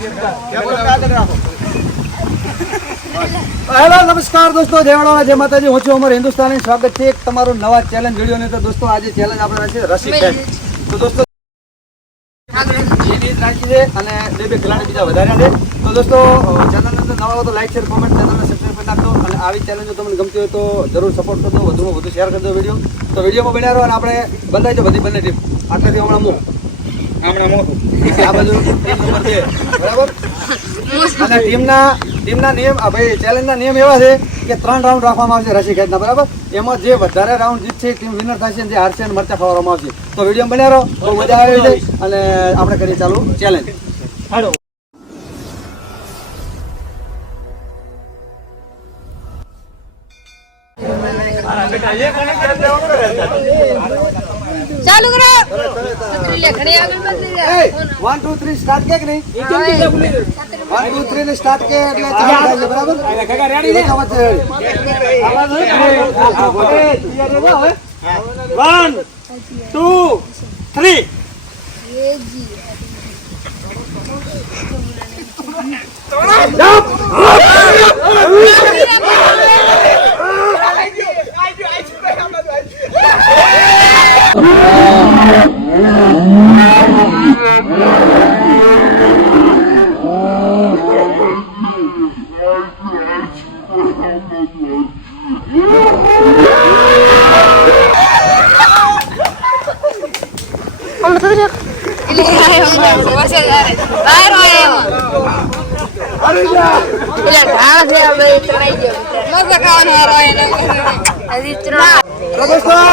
Hello નમસ્કાર દોસ્તો, જય વડોદરા, જય માતાજી. હું છું અમર હિન્દુસ્તાની. સ્વાગત છે એક તમારું નવા ચેલેન્જ વિડીયો ની. તો દોસ્તો આજે ચેલેન્જ આપણે છે રસી ખેંચ. તો દોસ્તો રાખી છે અને બે ખેલાડી બીજા વધાર્યા છે. તો દોસ્તો ચેનલ અંદર નવા હો તો લાઈક શેર કોમેન્ટ ચેનલને સબસ્ક્રાઈબ કરી નાખજો. અને આવી ચેલેન્જો તમને ગમતી હોય તો જરૂર સપોર્ટ કરજો, વધુમાં વધુ શેર કરજો વિડીયો. તો વિડીયોમાં બન્યા રહો અને આપણે બંધાઈ બધી બંને ટીમ. આટલાથી હમણાં મોટું આ બાજુ ટીમ નંબર 2 બરાબર. અને ટીમના નિયમ ભાઈ ચેલેન્જના નિયમ એવા છે કે 3 રાઉન્ડ રાખવામાં આવશે રસી ખેંચના બરાબર. એમાં જે વધારે રાઉન્ડ જીતશે ટીમ વિનર થશે, જે હારશે અને મરચા ખવડાવવામાં આવશે. તો વિડીયો બન્યા રહો, બહુ મજા આવી છે અને આપણે કરીએ ચાલુ ચેલેન્જ. હાલો ચાલુ કરો. ઘણી આગળ બદલી જાય. 1 2 3 સ્ટાર્ટ કે નહીં? 1 2 3 ને સ્ટાર્ટ કે એટલે ચાલુ થાય છે બરાબર. કાકા રેડી છે? 1 2 3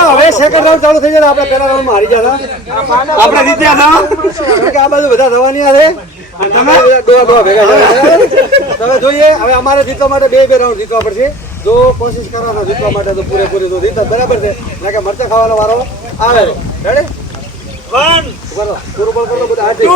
હવે સેકન્ડ રાઉન્ડ ચાલુ થઈ જાય. આપણે પહેલા રાઉન્ડમાં હારી ગયા હતા, આપણે જીત્યા હતા કે આ બાજુ બધા થવાની છે. તમે દોવા ભેગા છે. તમે જોઈએ હવે અમારે જીતવા માટે બે રાઉન્ડ જીતવા પડશે. જો કોશિશ કરવાના જીતવા માટે તો પૂરેપૂરી તો જીત બરાબર છે. ના કે મરચા ખાવાનો વારો આવે. રેડી 1 કરો પૂરું બોલ કરો બધા. 2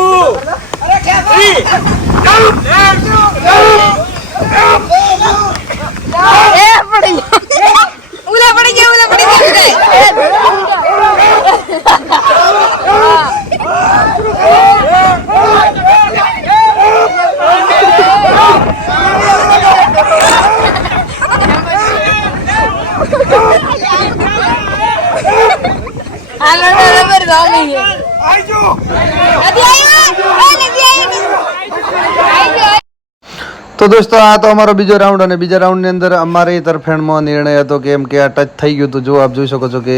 તો દોસ્તો આ તો અમારો બીજો રાઉન્ડ અને બીજા રાઉન્ડની અંદર અમારી તરફેણમાં નિર્ણય હતો કે એમ કે આ ટચ થઈ ગયું. તો જો આપ જોઈ શકો છો કે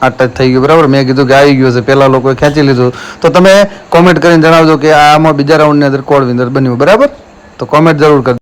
આ ટચ થઈ ગયું બરાબર. મેં કીધું કે આવી ગયું છે, પહેલા લોકોએ ખેંચી લીધું. તો તમે કોમેન્ટ કરીને જણાવજો કે આમાં બીજા રાઉન્ડની અંદર કોણ વિનર બન્યું બરાબર. તો કોમેન્ટ જરૂર કરજો.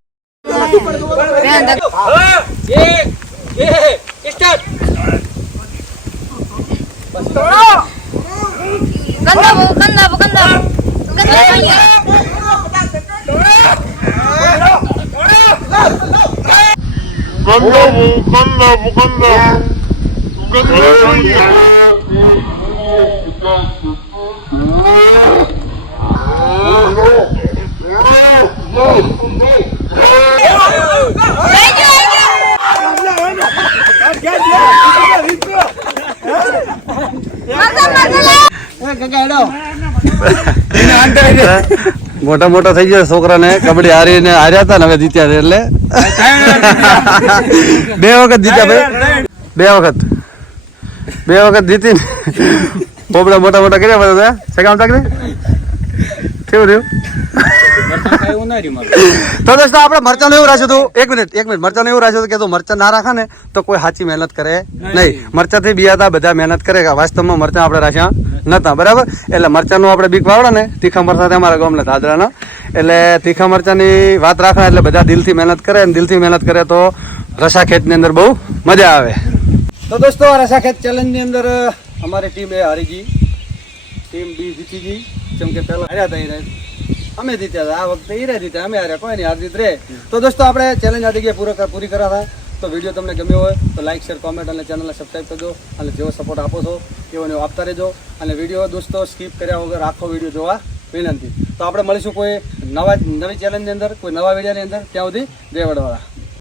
મોટા મોટા થઈ ગયા છોકરાને કબડ્ડી હારીને હાર્યા હતા ને હવે જીત્યા છે એટલે 2 વખત જીત્યા ભાઈ. 2 વખત જીતીને પોપડા મોટા મોટા કર્યા બધા. સગામ ટાકરે કેવું થયું? તો દોસ્તો આપણે મરચાં એવું રાખ્યું હતું. એક મિનિટ મરચાં એવું રાખ્યું હતું કે જો મરચાં ના રાખે ને તો કોઈ સાચી મહેનત કરે નહીં. મરચાંથી બિયાતા બધા મહેનત કરે. વાસ્તવમાં મરચાં આપણે રાખ્યા નતા બરાબર. એટલે મરચાંનું આપણે બીક વાવડે ને તીખા મરચાં અમારા ગામના દાદરાના. એટલે તીખા મરચાંની વાત રાખે એટલે બધા દિલથી મહેનત કરે. અને દિલથી મહેનત કરે તો રસા ખેતની અંદર બહુ મજા આવે. તો દોસ્તો આ રસા ખેત ચેલેન્જની અંદર અમારી ટીમ એ હારી ગઈ, ટીમ બી જીતી ગઈ. જેમ કે પહેલા હાર્યા હતા અમે જીત્યા હતા, આ વખતે હીરા જીત્યા, અમે હાર્યા, કોઈ નહીં, હાર જીત રે. તો દોસ્તો આપણે ચેલેન્જ આ જગ્યાએ પૂરી કર્યા હતા. તો વિડીયો તમને ગમ્યો હોય તો લાઈક શેર કોમેન્ટ અને ચેનલને સબસ્ક્રાઈબ કરજો. અને જેવો સપોર્ટ આપો છો એવો આપતા રહેજો. અને વિડીયો દોસ્તો સ્કીપ કર્યા વગર આખો વિડીયો જોવા વિનંતી. તો આપણે મળીશું કોઈ નવી ચેલેન્જની અંદર, કોઈ નવા વિડીયોની અંદર. ત્યાં સુધી જય વડોદરા.